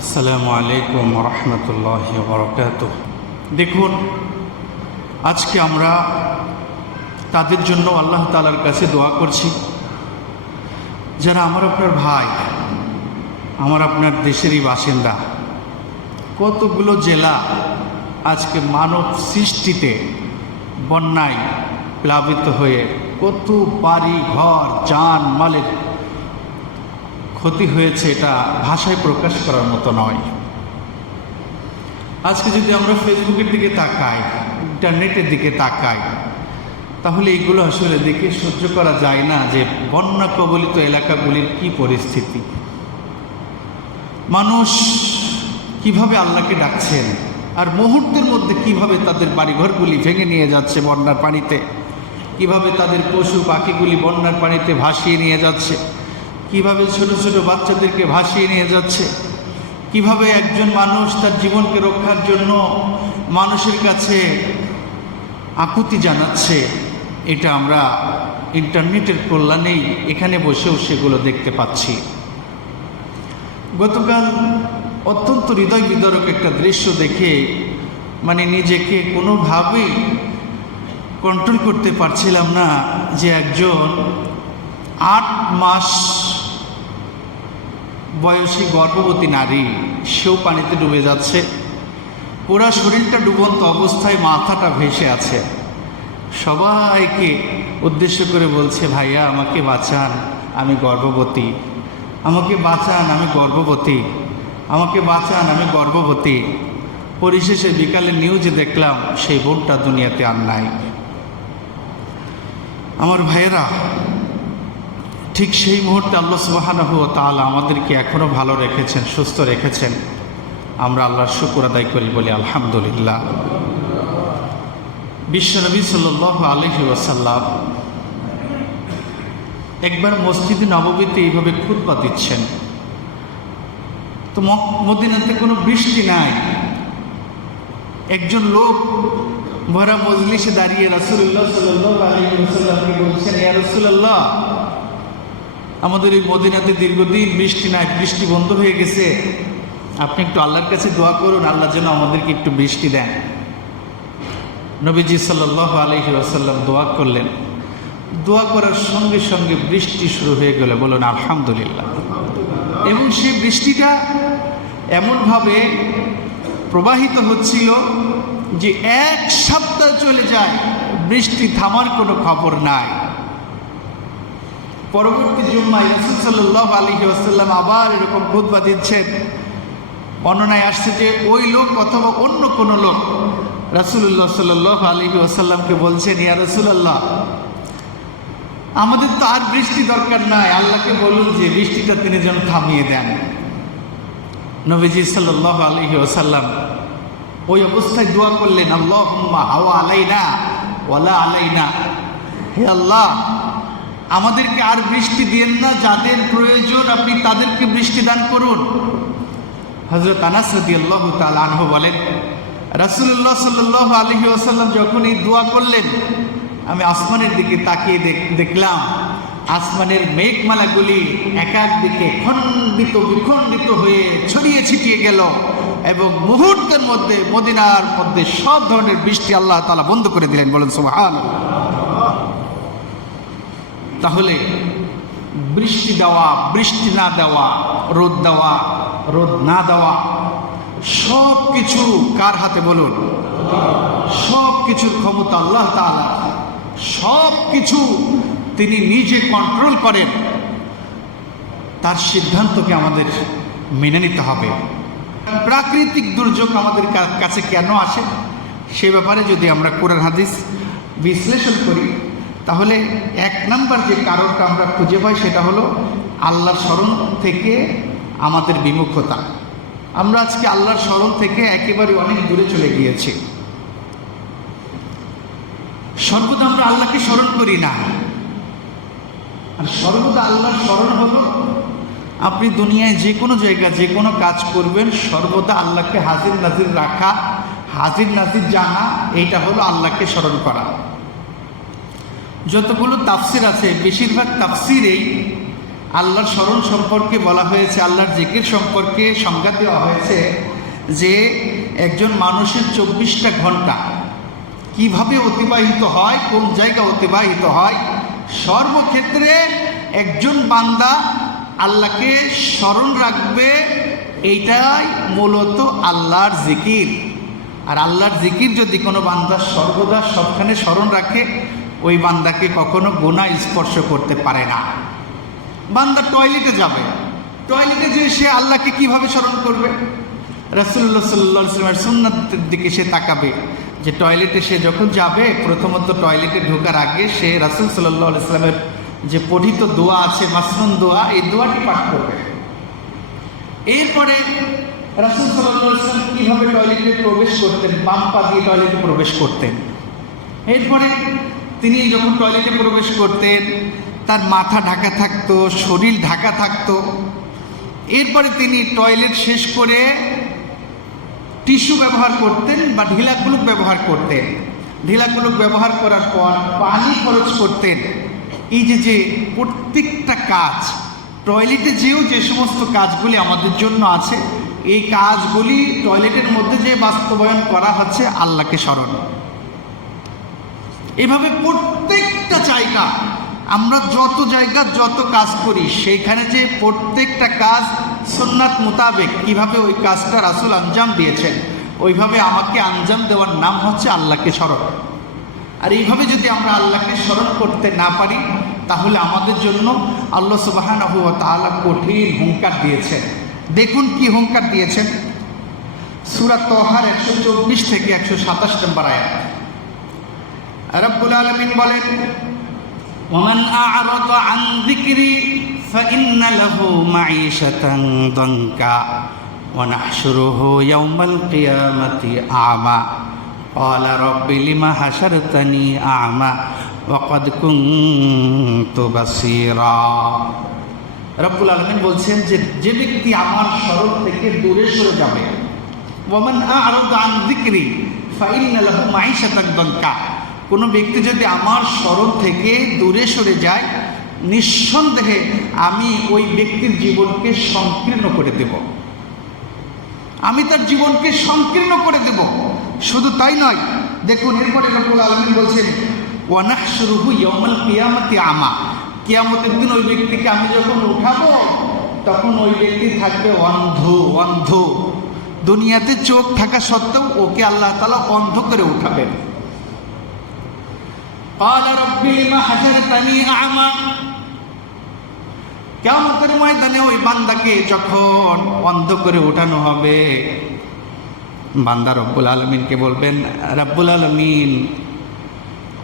আসসালামু আলাইকুম রহমতুল্লাহি ওয়া বারাকাতুহ। দেখুন, আজকে আমরা তাদের জন্য আল্লাহ তাআলার কাছে দোয়া করছি যারা আমার আপনার ভাই, আমার আপনার দেশেরই বাসিন্দা। কতগুলো জেলা আজকে মানব সৃষ্টিতে বন্যায় প্লাবিত হয়ে কত বাড়ি ঘর জান মালের ক্ষতি হয়েছে, এটা ভাষায় প্রকাশ করার মতো নয়। আজকে যদি আমরা ফেসবুকের দিকে তাকাই, ইন্টারনেটের দিকে তাকাই, তাহলে এইগুলো আসলে দেখে সহ্য করা যায় না যে বন্যা কবলিত এলাকাগুলির কি পরিস্থিতি, মানুষ কিভাবে আল্লাহকে ডাকছেন, আর মুহূর্তের মধ্যে কিভাবে তাদের বাড়িঘরগুলি ভেঙে নিয়ে যাচ্ছে বন্যার পানিতে, কিভাবে তাদের পশু পাখিগুলি বন্যার পানিতে ভাসিয়ে নিয়ে যাচ্ছে, কিভাবে ছোট ছোট বাচ্চাদেরকে ভাসিয়ে নিয়ে যাচ্ছে, কিভাবে একজন মানুষ তার জীবনকে রক্ষার জন্য মানুষের কাছে আকুতি জানাচ্ছে। এটা আমরা ইন্টারনেটের কল্যাণেই এখানে বসেও সেগুলো দেখতে পাচ্ছি। গতকাল অত্যন্ত হৃদয় বিদারক একটা দৃশ্য দেখে নিজেকে কোনোভাবেই কন্ট্রোল করতে পারছিলাম না যে একজন 8 মাস বয়সী গর্ভবতী নারী, সেও পানিতে ডুবে যাচ্ছে, পুরা শরীরটা ডুবন্ত অবস্থায়, মাথাটা ভেসে আছে। সবাইকে উদ্দেশ্য করে বলছে, ভাইয়া আমাকে বাঁচান, আমি গর্ভবতী, আমাকে বাঁচান, আমি গর্ভবতী, আমাকে বাঁচান, আমি গর্ভবতী। পরিশেষে বিকালে নিউজে দেখলাম সেই বোনটা দুনিয়াতে আর নাই। আমার ভাইয়েরা, ঠিক সেই মুহূর্তে আল্লাহ সুবহানাহু ওয়া তাআলা আমাদেরকে এখনও ভালো রেখেছেন, সুস্থ রেখেছেন। আমরা আল্লাহর শুকর আদায় করি, বলি আলহামদুলিল্লাহ। বিশ্বনবী সাল্লাল্লাহু আলাইহি ওয়াসাল্লাম একবার মসজিদে নববীতে এইভাবে খুতবা দিচ্ছেন। তো মদিনাতে কোনো বৃষ্টি নাই। একজন লোক ভরা মজলিসে দাঁড়িয়ে রাসূলুল্লাহ সাল্লাল্লাহু আলাইহি ওয়াসাল্লামকে বলছেন, ইয়া রাসূলুল্লাহ, আমাদের এই মদিনাতে দীর্ঘদিন বৃষ্টি নাই, বৃষ্টি বন্ধ হয়ে গেছে, আপনি একটু আল্লাহর কাছে দোয়া করুন, আল্লাহ যেন আমাদেরকে একটু বৃষ্টি দেন। নবীজি সাল্লাল্লাহু আলাইহি ওয়াসাল্লাম দোয়া করলেন। দোয়া করার সঙ্গে সঙ্গে বৃষ্টি শুরু হয়ে গেল, বলুন আলহামদুলিল্লাহ। এবং সেই বৃষ্টিটা এমনভাবে প্রবাহিত হচ্ছিল যে 1 সপ্তাহ চলে যায়, বৃষ্টি থামার কোনো খবর নাই। পরবর্তী জুম্মায় রাসূল সাল্লাল্লাহু আলাইহি ওয়াসাল্লাম আবার এরকম খুতবা দিচ্ছেন। বর্ণনায় আসছে যে ওই লোক অথবা অন্য কোনো লোক রাসূলুল্লাহ সাল্লাল্লাহু আলাইহি ওয়াসাল্লামকে বলছেন, ইয়া রাসূলুল্লাহ, আমাদের তো আর বৃষ্টি দরকার নাই, আল্লাহকে বলুন যে বৃষ্টিটা তিনি যেন থামিয়ে দেন। নবীজি সাল্লাল্লাহু আলাইহি ওয়াসাল্লাম ওই অবস্থায় দোয়া করলেন, আল্লাহুম্মা হাওয়া আলাইনা ওয়ালা আলাইনা, হে আল্লাহ, আমাদেরকে আর বৃষ্টি দিয়েন না, যাদের প্রয়োজন আপনি তাদেরকে বৃষ্টি দান করুন। হযরত আনাস রাদিয়াল্লাহু তাআলা আনহু বলেন, রাসূলুল্লাহ সাল্লাল্লাহু আলাইহি ওয়াসাল্লাম যখন এই দোয়া করলেন, আমি আসমানের দিকে তাকিয়ে দেখলাম আসমানের মেঘমালাগুলি এক এক দিকে খণ্ডিত বিখণ্ডিত হয়ে ছড়িয়ে ছিটিয়ে গেল, এবং মুহূর্তের মধ্যে মদিনার মধ্যে সব ধরনের বৃষ্টি আল্লাহ তাআলা বন্ধ করে দিলেন, বলেন সুবহানাল্লাহ। তাহলে বৃষ্টি দেওয়া, বৃষ্টি না দেওয়া, রোদ দেওয়া, রোদ না দেওয়া, সব কিছু কার হাতে বলুন? সব কিছুর ক্ষমতা আল্লাহ তাআলা, সব কিছু তিনি নিজে কন্ট্রোল করেন। তার সিদ্ধান্তকে আমাদের মেনে নিতে হবে। প্রাকৃতিক দুর্যোগ আমাদের কাছে কেন আসে সে ব্যাপারে যদি আমরা কোরআন হাদিস বিশ্লেষণ করি, তাহলে 1 নম্বর যে কারণটা আমরা খুঁজে পাই সেটা হলো আল্লাহর স্মরণ থেকে আমাদের বিমুখতা। আমরা আজকে আল্লাহর স্মরণ থেকে একেবারে অনেক দূরে চলে গিয়েছি। সর্বদা আমরা আল্লাহকে স্মরণ করি না। আর সর্বদা আল্লাহর স্মরণ হলো আপনি দুনিয়ায় যে কোনো জায়গায় যে কোনো কাজ করবেন, সর্বদা আল্লাহকে হাজির নাজির রাখা, হাজির নাজির জানা, এইটা হলো আল্লাহকে স্মরণ করা। যতগুলো তাফসির আছে বেশিরভাগ তাফসিরেই আল্লাহর স্মরণ সম্পর্কে বলা হয়েছে, আল্লাহর জিকির সম্পর্কে সংজ্ঞা দেওয়া হয়েছে যে একজন মানুষের 24টা ঘন্টা কিভাবে অতিবাহিত হয়, কোন জায়গায় অতিবাহিত হয়, সর্বক্ষেত্রে একজন বান্দা আল্লাহকে স্মরণ রাখবে। এইটাই মূলত আল্লাহর জিকির। আর আল্লাহর জিকির যদি কোনো বান্দা সর্বদা সবখানে স্মরণ রাখে, ওই বান্দাকে কখনো গুনাহ স্পর্শ করতে পারে না। বান্দা টয়লেটে যাবে, টয়লেটে যেয়ে সে আল্লাহকে কিভাবে স্মরণ করবে? রাসূলুল্লাহ সাল্লাল্লাহু আলাইহি ওয়াসাল্লামের সুন্নাতের দিকে সে তাকাবে যে টয়লেটে সে যখন যাবে, প্রথমত টয়লেটে ঢোকার আগে সে রাসূল সাল্লাল্লাহু আলাইহি ওয়াসাল্লামের যে পঠিত দোয়া আছে, মাসনুন দোয়া, এই দোয়াটি পাঠ করবে। এরপরে রাসূল সাল্লাল্লাহু আলাইহি ওয়াসাল্লাম কীভাবে টয়লেটে প্রবেশ করতেন, বাম পা দিয়ে টয়লেটে প্রবেশ করতেন। এরপরে তিনি যখন টয়লেটে প্রবেশ করতেন তার মাথা ঢাকা থাকতো, শরীর ঢাকা থাকতো। এরপরে তিনি টয়লেট শেষ করে টিস্যু ব্যবহার করতেন বা ঢিলা কুলুক ব্যবহার করতেন। ঢিলা কুলুক ব্যবহার করার পর পানি খরচ করতেন। এই যে প্রত্যেকটা কাজ, টয়লেটে যেও যে সমস্ত কাজগুলি আমাদের জন্য আছে, এই কাজগুলি টয়লেটের মধ্যে যে বাস্তবায়ন করা হচ্ছে আল্লাহকে স্মরণ। এভাবে প্রত্যেকটা জায়গা, আমরা যত জায়গা যত কাজ করি, সেইখানে যে প্রত্যেকটা কাজ সুন্নাত মোতাবেক কীভাবে ওই কাজটা রাসূল আঞ্জাম দিয়েছেন, ওইভাবে আমাকে আঞ্জাম দেওয়ার নাম হচ্ছে আল্লাহকে স্মরণ। আর এইভাবে যদি আমরা আল্লাহকে স্মরণ করতে না পারি, তাহলে আমাদের জন্য আল্লাহ সুবহানাহু ওয়া তাআলা কঠিন হুঙ্কার দিয়েছেন। দেখুন কি হুঙ্কার দিয়েছেন। সূরা তাহার 124 থেকে 127 নম্বর আয়াত। রব্বুল আলামিন বলেন, ومن أعرض عن ذكري فإن له معيشة ضنكا ونحشره يوم القيامة أعمى قال رب لما حشرتني أعمى وقد كنت بصيرا। রব্বুল আলামিন বলছেন যে ব্যক্তি আমার স্মরণ থেকে দূরে সরে যাবে, ওয়ামান আ'রাদা আন যিকরি ফাইন্না লাহু মাঈশাতান দানকা, কোনো ব্যক্তি যদি আমার স্মরণ থেকে দূরে সরে যায়, নিঃসন্দেহে আমি ওই ব্যক্তির জীবনকে সংকীর্ণ করে দেব, আমি তার জীবনকে সংকীর্ণ করে দেব। শুধু তাই নয়, দেখুন এরপরে রব্বুল আলামিন বলছেন, ওয়া নাহশুরুহু ইয়াওমাল কিয়ামাতি আমা, কিয়ামতের দিন ওই ব্যক্তিকে আমি যখন উঠাবো, তখন ওই ব্যক্তি থাকবে অন্ধ। দুনিয়াতে চোখ থাকা সত্ত্বেও ওকে আল্লাহ তাআলা অন্ধ করে উঠাবেন। قال رب لما حشرتني أعمى, কিয়ামতের ময়দানে ওই বান্দাকে যখন অন্ধ করে উঠানো হবে, বান্দা রব্বুল আলামিনকে বলবেন, রব্বুল আলামিন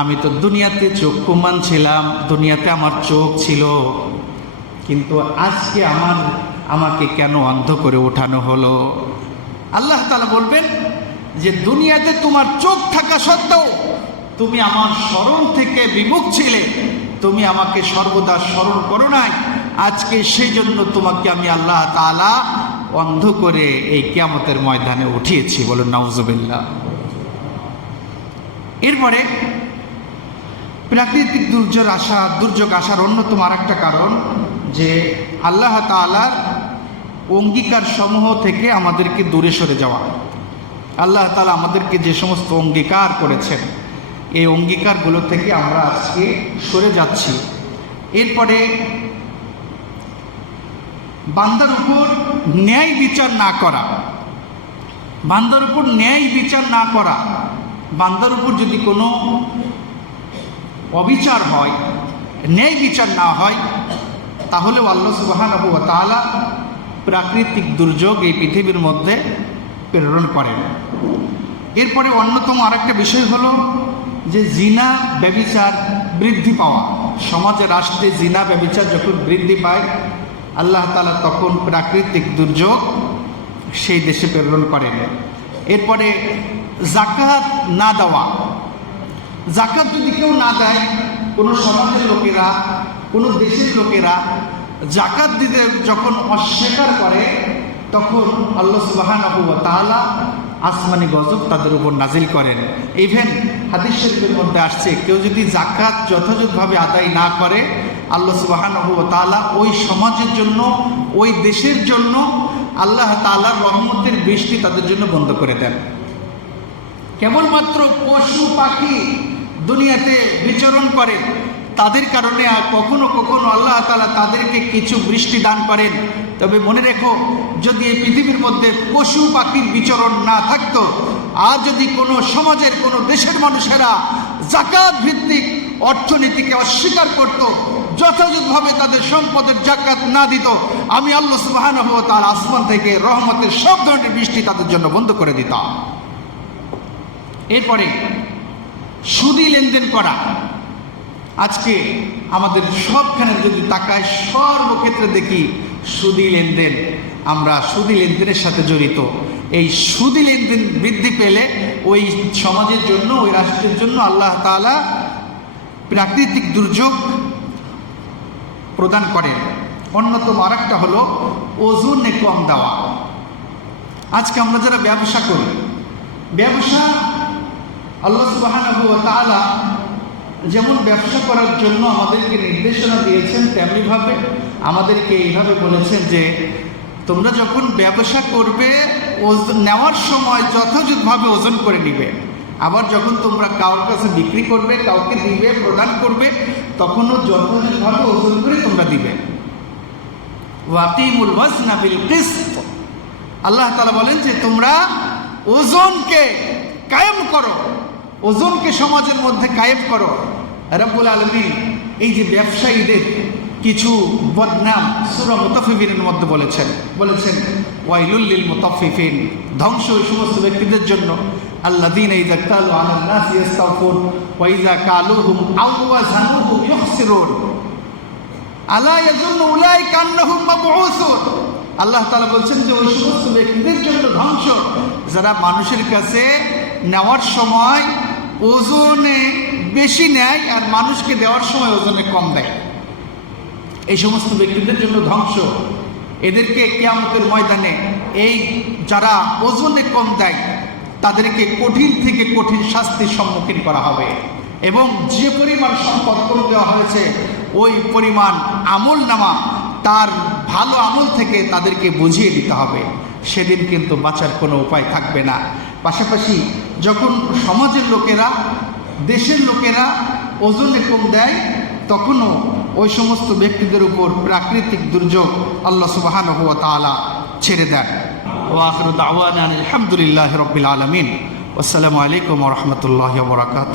আমি তো দুনিয়াতে চক্ষুমান ছিলাম, দুনিয়াতে আমার চোখ ছিল, কিন্তু আজকে আমাকে কেন অন্ধ করে ওঠানো হলো? আল্লাহ তাআলা বলবেন যে দুনিয়াতে তোমার চোখ থাকা সত্ত্বেও তুমি আমার স্মরণ থেকে বিমুখ ছিলে, তুমি আমাকে সর্বদা স্মরণ করো নাই, আজকে সেই জন্য তোমাকে আমি আল্লাহ তাআলা অন্ধ করে এই কিয়ামতের ময়দানে উঠিয়েছি। বলুন নাউজুবিল্লাহ। এরপরে প্রাকৃতিক দুর্যোগ আসার অন্যতম আরেকটা কারণ যে আল্লাহ তাআলার অঙ্গীকার সমূহ থেকে আমাদেরকে দূরে সরে যাওয়া। আল্লাহ তাআলা আমাদেরকে যে সমস্ত অঙ্গীকার করেছেন, এই অঙ্গীকারগুলো থেকে আমরা আজকে সরে যাচ্ছি। এরপরে বান্দার উপর ন্যায় বিচার না করা, বান্দার উপর ন্যায় বিচার না করা, বান্দার উপর যদি কোনো অবিচার হয়, ন্যায় বিচার না হয়, তাহলেও আল্লাহ সুবহানাহু ওয়া তাআলা প্রাকৃতিক দুর্যোগ এই পৃথিবীর মধ্যে প্রেরণ করেন। এরপরে অন্যতম আরেকটা বিষয় হলো যে জিনা ব্যভিচার বৃদ্ধি পাওয়া। সমাজে রাষ্ট্রে জিনা ব্যভিচার যখন বৃদ্ধি পায়, আল্লাহ তাআলা তখন প্রাকৃতিক দুর্যোগ সেই দেশে প্রেরণ করেন। এরপরে যাকাত না দেওয়া, যাকাত যদি কেউ না দেয়, কোনো সমাজের লোকেরা, কোনো দেশের লোকেরা যাকাত দিতে যখন অস্বীকার করে, তখন আল্লাহ সুবহানাহু ওয়া তাআলা আসমানি গজব তাদের উপর নাজিল করেন। ইভেন হাদিস শরীফের মধ্যে আসছে, কেউ যদি যাকাত যথাযথভাবে আদায় না করে, আল্লাহ সুবহানাহু ওয়া তাআলা ওই সমাজের জন্য, ওই দেশের জন্য আল্লাহ তাআলার রহমতের বৃষ্টি তাদের জন্য বন্ধ করে দেন। কেবলমাত্র পশু পাখি দুনিয়াতে বিচরণ করে, তাদের কারণে আর কখনো কখনো আল্লাহ তাআলা তাদেরকে কিছু বৃষ্টি দান করেন। তবে মনে রেখো, যদি এই পৃথিবীর মধ্যে পশু পাখির বিচরণ না থাকতো, আর যদি কোনো সমাজের কোনো দেশের মানুষেরা যাকাত ভিত্তিক অর্থনীতিকে অস্বীকার করত, যথাযথভাবে তাদের সম্পদের যাকাত না দিত, আমি আল্লাহ সুবহানাহু ওয়া তাআলা আসমান থেকে রহমতের সব ধরনের বৃষ্টি তাদের জন্য বন্ধ করে দিতাম। এরপরে সুদী লেনদেন করা। আজকে আমাদের সবখানে যদি তাকায়, সর্বক্ষেত্রে দেখি সুদী লেনদেন। আমরা সুদী লেনদেনের সাথে জড়িত। এই সুদী লেনদেন বৃদ্ধি পেলে ওই সমাজের জন্য, ওই রাষ্ট্রের জন্য আল্লাহ তাআলা প্রাকৃতিক দুর্যোগ প্রদান করেন। অন্যতম আরেকটা হলো ওজনে কম দেওয়া। আজকে আমরা যারা ব্যবসা করি, ব্যবসা আল্লাহ সুবহানাহু ওয়া তাআলা যেমন ব্যবসা করার জন্য আমাদেরকে নির্দেশনা দিয়েছেন, তেমনিভাবে আমাদেরকে এইভাবে বলেছেন যে তোমরা যখন ব্যবসা করবে, নেওয়ার সময় যথাযথভাবে ওজন করে নিবে। আবার যখন তোমরা কারোর কাছে বিক্রি করবে, কাউকে দিবে, প্রদান করবে, তখনও যথাযথভাবে ওজন করে তোমরা দিবে। ওয়াকিমুল ওয়াজনা বিল কিসত। আল্লাহ তাআলা বলেন যে তোমরা ওজনকে কায়েম করো, ওজনকে সমাজের মধ্যে কায়েম করো। রব্বুল আলামিন এই যে ব্যবসায়ীদের কিছু বদনাম সূরা মুতাফফিফিনের মধ্যে বলেছেন ওয়াইলুল লিল মুতাফফিফিন, ধ্বংস ওই সমস্ত ব্যক্তিদের জন্য আল্লাযীনা ইযা কালু আলান নাস ইস্তাওফুন ওয়া ইযা কালুহুম আও ওয়াজানুহুম ইখসিরুন আলা ইয়াযুন্নু উলাইকা আন্নাহুম মাবউসুন। আল্লাহ তাআলা বলছেন যে ওই সমস্ত ব্যক্তিদের জন্য ধ্বংস যারা মানুষের কাছে নেওয়ার সময় ওজনে বেশি নেয় আর মানুষকে দেওয়ার সময় ওজনে কম দেয়। এই সমস্ত ব্যক্তিদের জন্য ধ্বংস। এদেরকে কিয়ামতের ময়দানে এই যারা ওজনে কম দেয় তাদেরকে কঠিন থেকে কঠিন শাস্তির সম্মুখীন করা হবে, এবং যে পরিমাণ সম্পদ করে দেওয়া হয়েছে ওই পরিমাণ আমল নামা তার ভালো আমল থেকে তাদেরকে বুঝিয়ে দিতে হবে। সেদিন কিন্তু বাঁচার কোনো উপায় থাকবে না। পাশাপাশি যখন সমাজের লোকেরা, দেশের লোকেরা ওজনে কম দেয়, তখনও ওই সমস্ত ব্যক্তিদের উপর প্রাকৃতিক দুর্যোগ আল্লাহ সুবহানাহু ওয়া তাআলা ছেড়ে দেন। ওয়া আখিরু দাওয়ানা আলহামদুলিল্লাহি রাব্বিল আলামিন। আসসালামু আলাইকুম ওয়া রাহমাতুল্লাহি ওয়া বারাকাতুহু।